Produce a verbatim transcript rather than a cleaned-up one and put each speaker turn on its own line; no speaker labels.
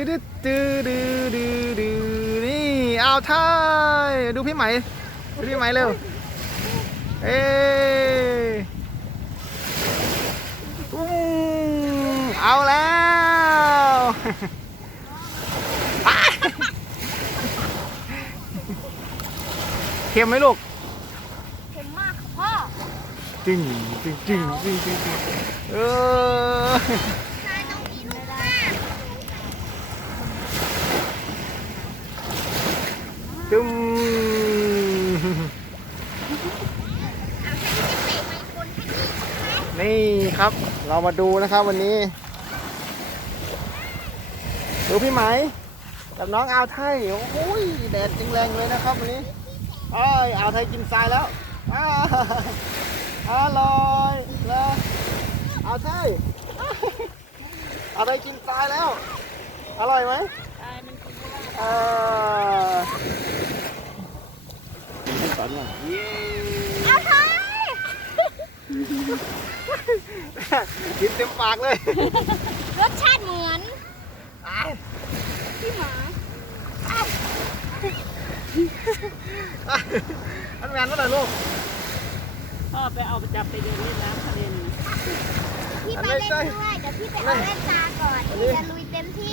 ดื้อดื้อดื้อดื้อดื้อนี่อ่าวไทยดูพี่ไหมดูพี่ไหมเร็วเอ้ปุ้งเอาแล้วเค็มไหมลูก
เค็มมากค่ะพ่อ
จึงจึงจึงจึงจึงเออ
ชายตรงนี้ลูกมาก
จึม นี่ครับเรามาดูนะครับวันนี้ดูพี่ไหมกับน้องอ่าวไทยโอ้ยแดดจริงแรงเลยนะครับวันนี้อ้ายอ่าวไทยกินทรายแล้วอ้าอร่อยเลยอ่าวไทยอ่าวไทยกินทรายแล้วอร่อยไหม
ชายมันกินไม่ได้
เออสอนหน่อยเย้
เอาไทย
กินเต็มปากเลย
รสชาติเหมือนพี่หมา
อันงานเมื่อไหร่ลูก
พ่อไปเอาไปจับไปเดินเล่นน้ำทะเล
พี่ไปเล่นด้วยเดี๋ยวพี่ไปเอาแว่นตาก่อนพี่จะลุย